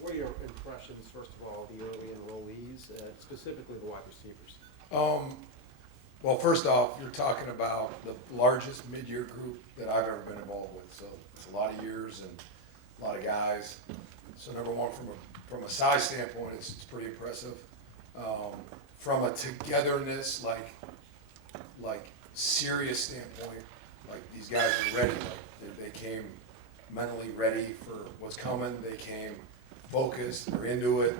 what are your impressions, first of all, of the early enrollees, specifically the wide receivers? Well, first off, you're talking about the largest mid-year group that I've ever been involved with. So it's a lot of years and a lot of guys. So number one, from a size standpoint, it's pretty impressive. From a togetherness, like serious standpoint, like these guys are ready. Like they came mentally ready for what's coming. They came focused. They're into it.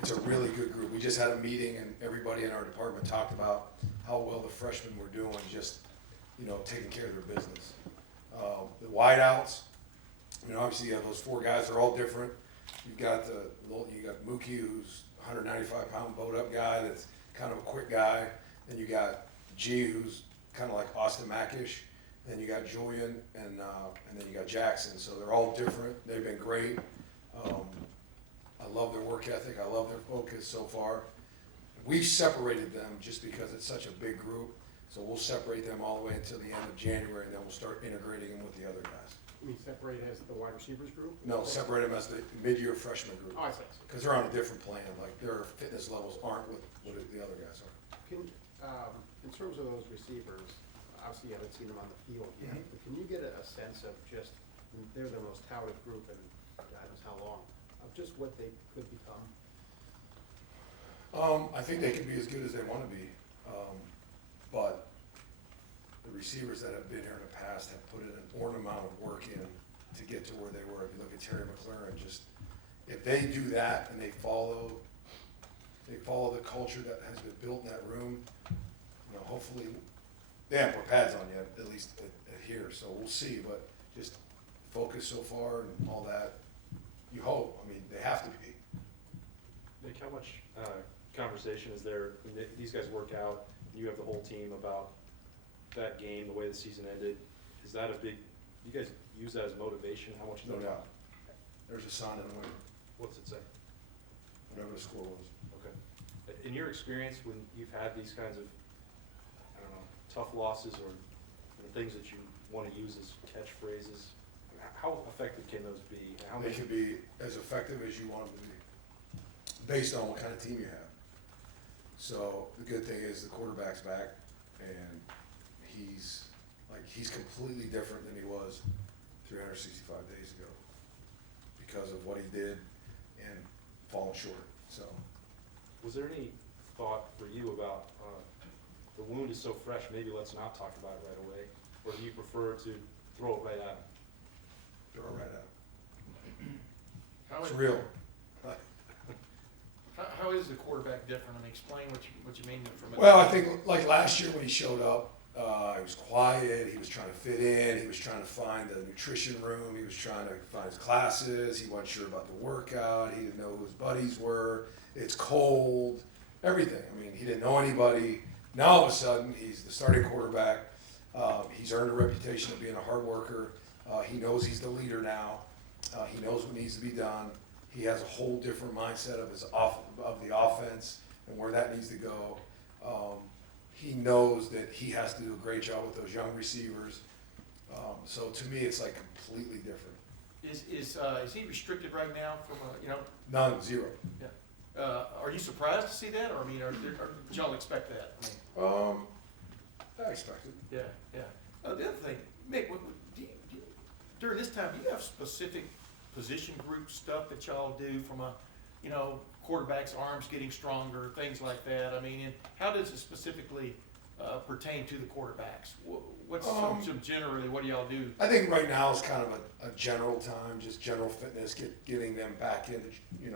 It's a really good group. We just had a meeting and everybody in our department talked about how well the freshmen were doing, just, taking care of their business. The wideouts, obviously you have those four guys, they're all different. You got Mookie, who's 195-pound boat-up guy that's kind of a quick guy. Then you got G, who's kind of like Austin Mackish. Then you got Julian, and then you got Jackson. So they're all different. They've been great. I love their work ethic. I love their focus so far. We've separated them just because it's such a big group. So we'll separate them all the way until the end of January, and then we'll start integrating them with the other guys. You mean separate as the wide receivers group? No, separate them as the mid-year freshman group. Oh, I see. Because they're on a different plan. Like their fitness levels aren't what the other guys are. In terms of those receivers, obviously you haven't seen them on the field yet, but can you get a sense of just, they're the most touted group in God knows how long, of just what they could become? I think they can be as good as they want to be, but the receivers that have been here in the past have put in an inordinate amount of work in to get to where they were. If you look at Terry McLaren, just if they do that and they follow the culture that has been built in that room, hopefully they haven't put pads on yet, at least here, so we'll see. But just focus so far and all that. You hope. I mean, they have to be. Nick, how much conversation is there? I mean, these guys work out. You have the whole team about that game, the way the season ended. Is that a big? You guys use that as motivation? How much? No doubt. There's a sign in the window. What's it say? Whatever the score was. Okay. In your experience, when you've had these kinds of, tough losses or things that you want to use as catchphrases, how effective can those be? They can be as effective as you want them to be, based on what kind of team you have. So the good thing is the quarterback's back, and he's completely different than he was 365 days ago because of what he did and falling short. So, was there any thought for you about the wound is so fresh, maybe let's not talk about it right away, or do you prefer to throw it right at him? throw it right out. How It's is, real. how is the quarterback different? I mean, explain what you mean from a. Well, I think like last year when he showed up, he was quiet, he was trying to fit in, he was trying to find the nutrition room, he was trying to find his classes, he wasn't sure about the workout, he didn't know who his buddies were, it's cold, everything. I mean, he didn't know anybody. Now all of a sudden, he's the starting quarterback. He's earned a reputation of being a hard worker. He knows he's the leader now. He knows what needs to be done. He has a whole different mindset of the offense and where that needs to go. He knows that he has to do a great job with those young receivers. So to me, it's like completely different. Is he restricted right now from None, zero. Yeah. Are you surprised to see that, or did y'all expect that? I expect it. Yeah. The other thing, Mick, during this time, do you have specific position group stuff that y'all do from a, quarterback's arms getting stronger, things like that? I mean, and how does it specifically pertain to the quarterbacks? What's generally, what do y'all do? I think right now is kind of a general time, just general fitness, getting them back into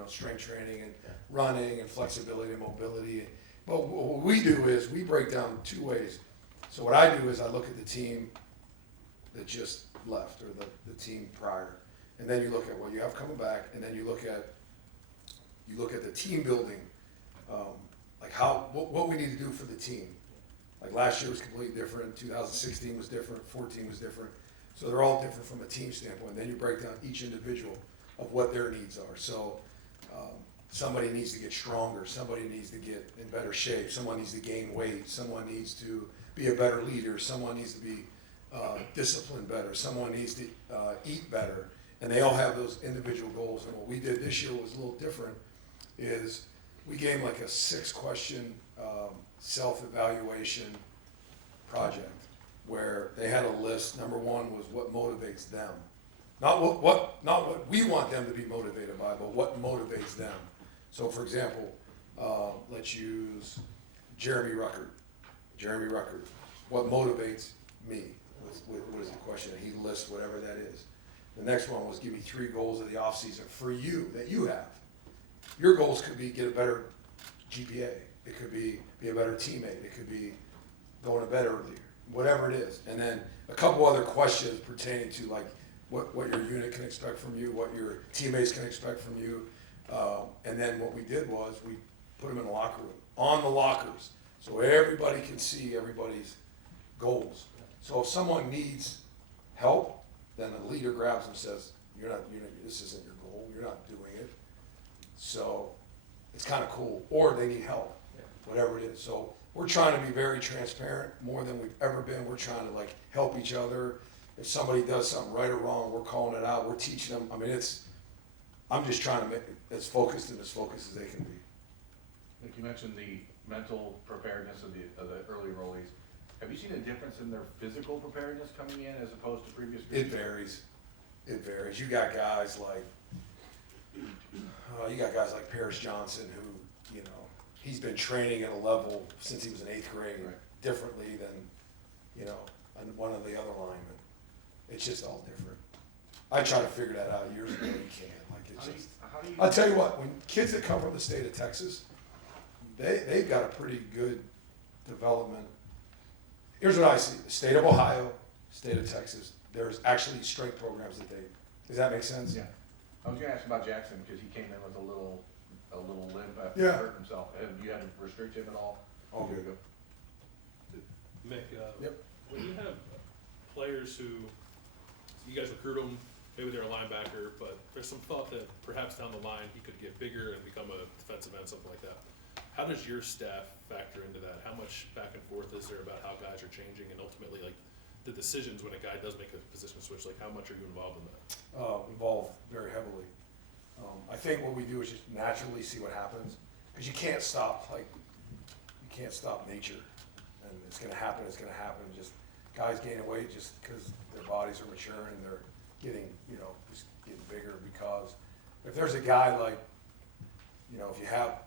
strength training and running and flexibility and mobility. But what we do is we break down two ways. So what I do is I look at the team that just left or the team prior, and then you look at what you have coming back, and then you look at the team building, like what we need to do for the team. Like last year was completely different, 2016 was different, 14 was different. So they're all different from a team standpoint. Then you break down each individual of what their needs are. So somebody needs to get stronger, somebody needs to get in better shape, someone needs to gain weight, someone needs to be a better leader, someone needs to be disciplined better, someone needs to eat better. And they all have those individual goals. And what we did this year was a little different, is we gave them like a 6-question self-evaluation project where they had a list. Number one was what motivates them. Not what we want them to be motivated by, but what motivates them. So for example, let's use Jeremy Ruckert. Jeremy Ruckert, what motivates me? What is the question? He lists whatever that is. The next one was give me 3 goals of the offseason for you that you have. Your goals could be get a better GPA. It could be a better teammate. It could be going to bed earlier. Whatever it is. And then a couple other questions pertaining to like what your unit can expect from you, what your teammates can expect from you. And then what we did was we put them in the locker room, on the lockers, so everybody can see everybody's goals. So if someone needs help, then the leader grabs them and says, this isn't your goal, you're not doing it. So it's kind of cool. Or they need help, whatever it is. So we're trying to be very transparent, more than we've ever been. We're trying to like help each other. If somebody does something right or wrong, we're calling it out. We're teaching them. I mean, I'm just trying to make it as focused as they can be. Like you mentioned the mental preparedness of the early enrollees. Have you seen a difference in their physical preparedness coming in as opposed to previous It groups? varies. It varies. You got guys like Paris Johnson, who, he's been training at a level since he was in 8th grade, Right. differently than, one of the other linemen. It's just all different. I tried to figure that out years ago. You can't. Like it's just. How do you? I'll tell you what. When kids that come from the state of Texas, they've got a pretty good development. Here's what I see: the state of Ohio, state of Texas. There's actually strength programs that they. Does that make sense? Yeah. I was gonna ask about Jackson because he came in with a little limp after Yeah. hurting himself. Have you had to restrict him at all? All good. Mick, Yep. when you have players who, you guys recruit them, maybe they're a linebacker, but there's some thought that perhaps down the line he could get bigger and become a defensive end, something like that. How does your staff factor into that? How much back and forth is there about how guys are changing and ultimately like the decisions when a guy does make a position switch, like how much are you involved in that? Involved very heavily. I think what we do is just naturally see what happens, because you can't stop nature, and it's gonna happen. Just guys gaining weight just because their bodies are maturing and they're getting, just getting bigger. Because if there's a guy like, if you have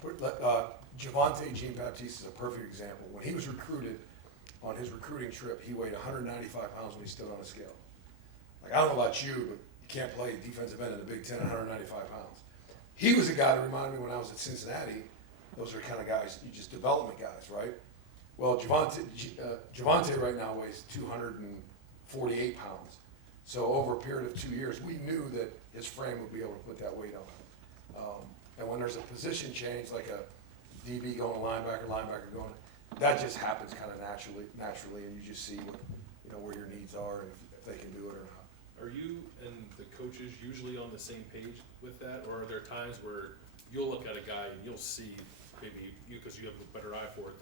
Javante Jean-Baptiste is a perfect example. When he was recruited on his recruiting trip, he weighed 195 pounds when he stood on a scale. Like, I don't know about you, but you can't play defensive end in the Big Ten at 195 pounds. He was a guy that reminded me when I was at Cincinnati. Those are kind of guys, you just development guys, right? Well, Javante right now weighs 248 pounds. So over a period of 2 years, we knew that his frame would be able to put that weight on. And when there's a position change, like a DB going linebacker going, that just happens kind of naturally, and you just see what, where your needs are and if they can do it or not. Are you and the coaches usually on the same page with that, or are there times where you'll look at a guy and you'll see maybe because you have a better eye for it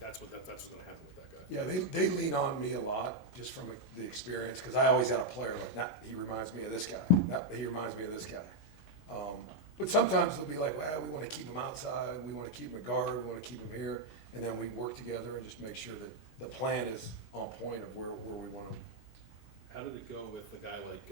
that's what's going to happen with that guy? Yeah, they lean on me a lot just from the experience, because I always had a player like, he reminds me of this guy. He reminds me of this guy. But sometimes they'll be like, well, we want to keep him outside, we want to keep him a guard, we want to keep him here, and then we work together and just make sure that the plan is on point of where we want him. How did it go with a guy like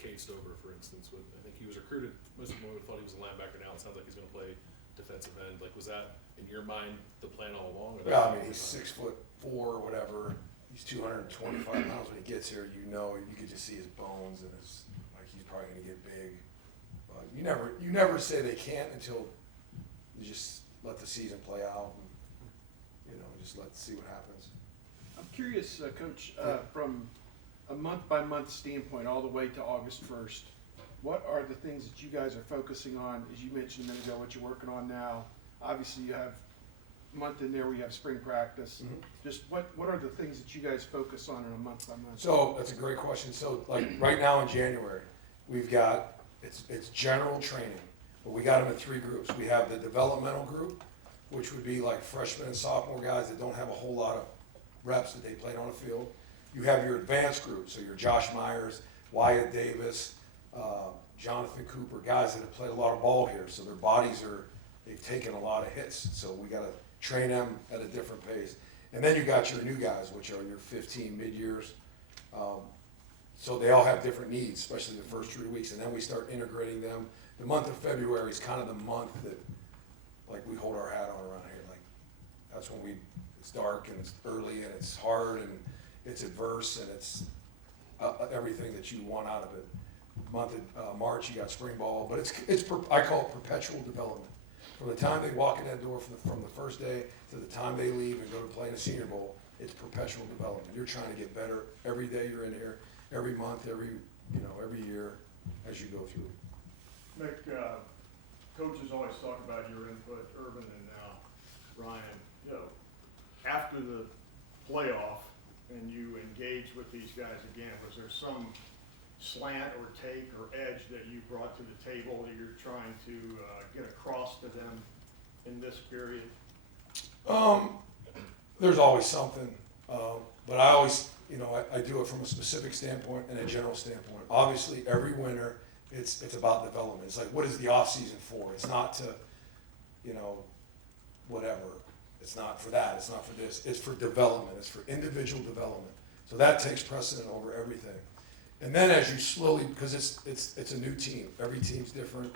Cade Stover, for instance? I think he was recruited, most people thought he was a linebacker. Now it sounds like he's going to play defensive end. Like, was that, in your mind, the plan all along? Or Yeah, I mean, he's 6'4" or whatever. He's 225 pounds when he gets here. You could just see his bones and he's probably going to get big. But you never say they can't until you just let the season play out and, just see what happens. I'm curious, Coach, from a month-by-month standpoint, all the way to August 1st, what are the things that you guys are focusing on? As you mentioned a minute ago, what you're working on now. Obviously, you have a month in there where you have spring practice. Mhm. Just what are the things that you guys focus on a month-by-month? So that's a great question. So like right now in January, we've got, it's general training, but we got them in 3 groups. We have the developmental group, which would be like freshmen and sophomore guys that don't have a whole lot of reps that they played on the field. You have your advanced group, so your Josh Myers, Wyatt Davis, Jonathan Cooper, guys that have played a lot of ball here, so their bodies they've taken a lot of hits, so we gotta train them at a different pace. And then you got your new guys, which are your 15 mid-years. So they all have different needs, especially the first 3 weeks, and then we start integrating them. The month of February is kind of the month that, like, we hold our hat on around here. Like, that's when it's dark and it's early and it's hard and it's adverse and it's everything that you want out of it. Month of March, you got spring ball, but I call it perpetual development. From the time they walk in that door from the first day to the time they leave and go to play in a Senior Bowl, it's perpetual development. You're trying to get better every day you're in here, every month, every year as you go through. Mick, coaches always talk about your input, Urban and Ryan. You know, after the playoff and you engaged with these guys again, was there some slant or take or edge that you brought to the table that you're trying to get across to them in this period? There's always something, but I always, I do it from a specific standpoint and a general standpoint. Obviously, every winter, it's about development. It's like, what is the offseason for? It's not to, whatever. It's not for that. It's not for this. It's for development. It's for individual development. So that takes precedent over everything. And then as you slowly, because it's a new team. Every team's different.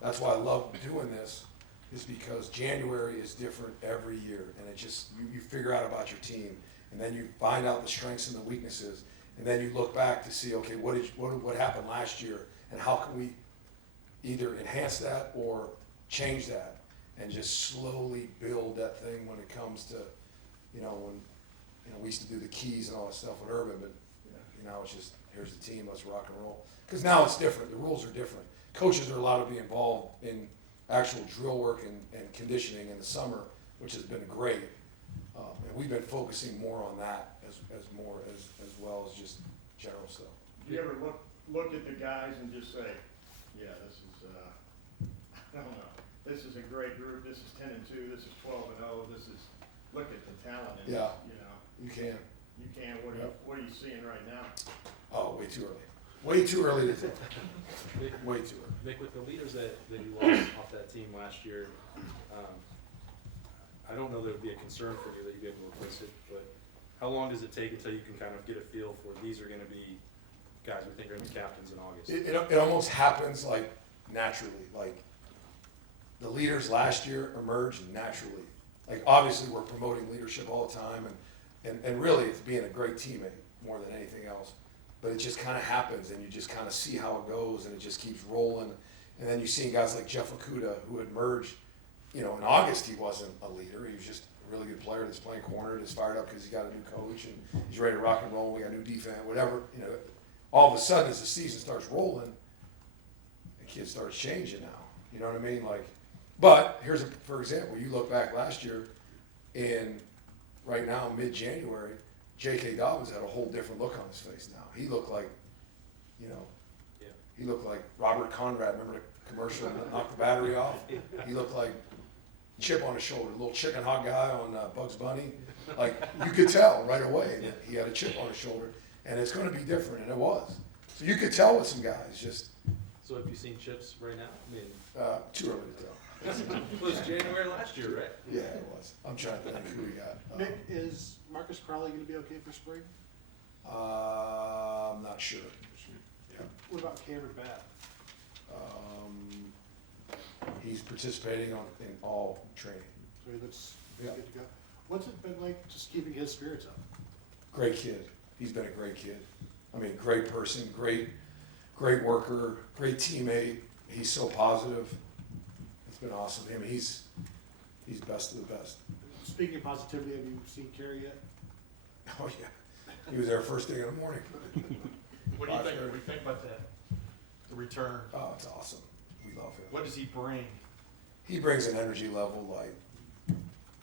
That's why I love doing this, is because January is different every year. And it just, you figure out about your team. And then you find out the strengths and the weaknesses. And then you look back to see, okay, what happened last year? And how can we either enhance that or change that? And just slowly build that thing when it comes to, when we used to do the keys and all that stuff with Urban, but it's just, here's the team, let's rock and roll. Because now it's different, the rules are different. Coaches are allowed to be involved in actual drill work and conditioning in the summer, which has been great. And we've been focusing more on that as well as just general stuff. Do you ever look at the guys and just say, yeah, this is, I don't know, this is a great group, this is 10-2, this is 12-0, this is, look at the talent in this, You can. You can, what are you seeing right now? Oh, way too early. Way too early to tell. Way too early. Nick, with the leaders that you lost off that team last year, I don't know that it would be a concern for you that you'd be able to replace it, but how long does it take until you can kind of get a feel for these are going to be guys we think are going to be captains in August? It almost happens like naturally. Like the leaders last year emerged naturally. Like obviously we're promoting leadership all the time and really it's being a great teammate more than anything else. But it just kind of happens and you just kind of see how it goes and it just keeps rolling. And then you see guys like Jeff Okuda who had merged, in August he wasn't a leader. He was just a really good player that's playing corner, that's fired up because he got a new coach and he's ready to rock and roll. We got a new defense, whatever. All of a sudden as the season starts rolling, the kid starts changing now. You know what I mean? But for example, you look back last year and right now, mid-January, J.K. Dobbins had a whole different look on his face now. He looked like, he looked like Robert Conrad. Remember the commercial that knocked the battery off? He looked like chip on his shoulder, little chicken hot guy on Bugs Bunny. Like, you could tell right away that he had a chip on his shoulder, and it's going to be different, and it was. So you could tell with some guys, just. So have you seen Chips right now? I mean, too early to tell. it was January last year, right? Yeah, it was. I'm trying to think who we got. Nick, is Marcus Crowley going to be okay for spring? I'm not sure. Yeah. What about Cameron Babb? He's participating in all training. So he looks Yeah. good to go. What's it been like just keeping his spirits up? Great kid. He's been a great kid. I mean, great person, great worker, great teammate. He's so positive. It's been awesome. I mean, he's best of the best. Speaking of positivity, have you seen Kerry yet? Oh yeah, he was there first thing in the morning. What do you think about that? The return? Oh, it's awesome. We love him. What does he bring? He brings an energy level like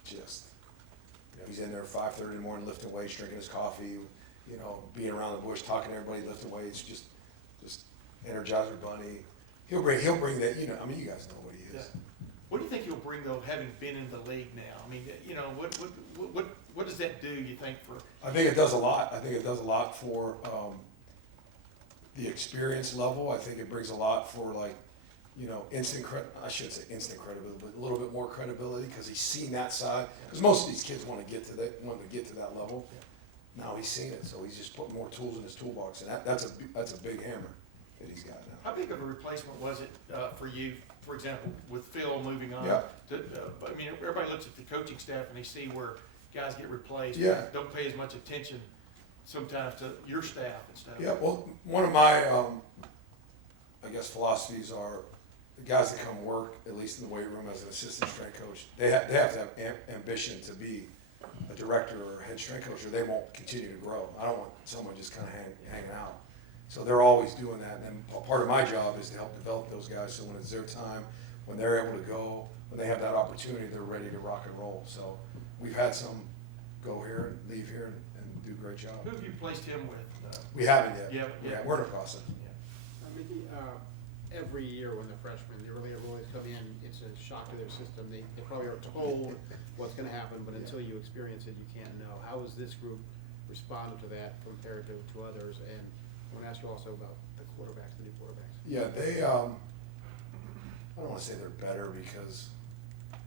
just, he's in there at 5:30 in the morning lifting weights, drinking his coffee, being around the bush, talking to everybody, lifting weights, just Energizer Bunny. He'll bring that, I mean, you guys know what he is. Yeah. What do you think he'll bring though, having been in the league now? I mean, what does that do, you think, for? I think it does a lot. I think it does a lot for the experience level. I think it brings a lot for like, you know, I shouldn't say instant credibility, but a little bit more credibility because he's seen that side. Because most of these kids want to get to that level. Now he's seen it, so he's just putting more tools in his toolbox, and that's a big hammer that he's got now. How big of a replacement was it for you, for example, with Phil moving on? Yeah. I mean, everybody looks at the coaching staff and they see where guys get replaced. Yeah. Don't pay as much attention sometimes to your staff and stuff. Yeah, well, one of my, I guess, philosophies are the guys that come work, at least in the weight room as an assistant strength coach, they have to have ambition to be a director or a head strength coach, or they won't continue to grow. I don't want someone just kind of hanging out. So they're always doing that, and part of my job is to help develop those guys, so when it's their time, when they're able to go, when they have that opportunity, they're ready to rock and roll. So we've had some go here and leave here and do a great job. Who have you placed him with? We haven't yet. Yeah. We're in the process. I mean, every year when the freshmen, the earlier boys come in, it's a shock to their system. They probably are told what's gonna happen, but until you experience it, you can't know. How has this group responded to that compared to others? And I wanna ask you also about the quarterbacks, the new quarterbacks. Yeah, they, I don't wanna say they're better because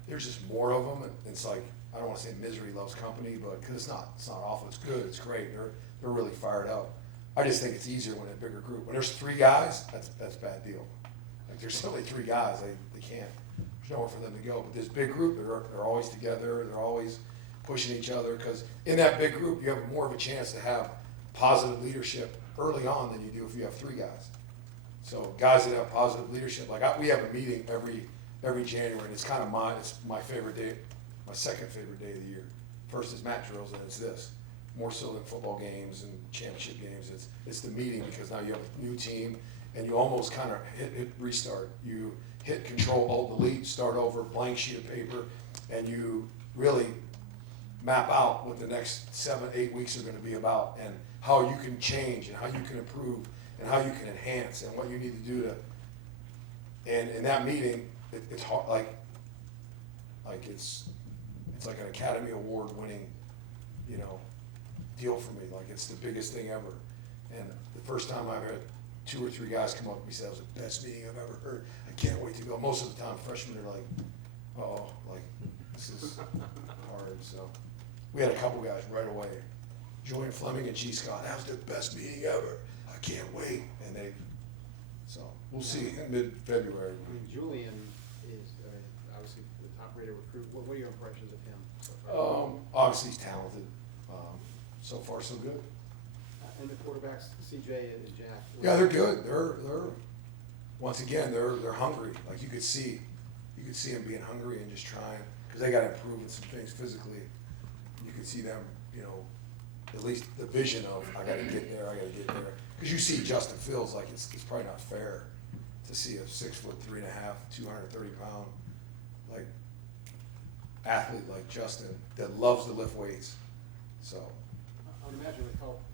there's just more of them. It's like, I don't wanna say misery loves company, but, cause it's not awful, it's good, it's great, they're really fired up. I just think it's easier when a bigger group. When there's 3 guys, that's a bad deal. Like, there's only 3 guys, they can't, there's nowhere for them to go. But this big group, they're always together, they're always pushing each other, because in that big group, you have more of a chance to have positive leadership early on than you do if you have 3 guys. So guys that have positive leadership, like we have a meeting every January, and it's kind of it's my favorite day, my second favorite day of the year. First is mat drills, and it's this. More so than football games and championship games, it's the meeting, because now you have a new team, and you almost kind of hit restart. You hit Control Alt Delete, start over, blank sheet of paper, and you really map out what the next 7-8 weeks are going to be about, and how you can change, and how you can improve, and how you can enhance, and what you need to do to. And in that meeting, it's hard, like it's like an Academy Award winning, you know, deal for me. Like, it's the biggest thing ever. And the first time I've had 2 or 3 guys come up to me and say, "That was the best meeting I've ever heard. I can't wait to go." Most of the time, freshmen are like, "Oh, like, this is hard." So we had a couple guys right away. Julian Fleming and G. Scott, "That was the best meeting ever. I can't wait." And so we'll see in mid-February. I mean, Julian is obviously the top-rated recruit. What are your impressions of him so far? Obviously he's talented. So far, so good. And the quarterbacks, CJ and Jack. Yeah, they're good. They're once again, they're hungry. Like, you could see them being hungry and just trying, because they got to improve in some things physically. You could see them, you know, at least the vision of, I got to get there, Because you see Justin Fields, like, it's probably not fair to see a 6'3.5", 230-pound, like, athlete like Justin that loves to lift weights. So. I would imagine with help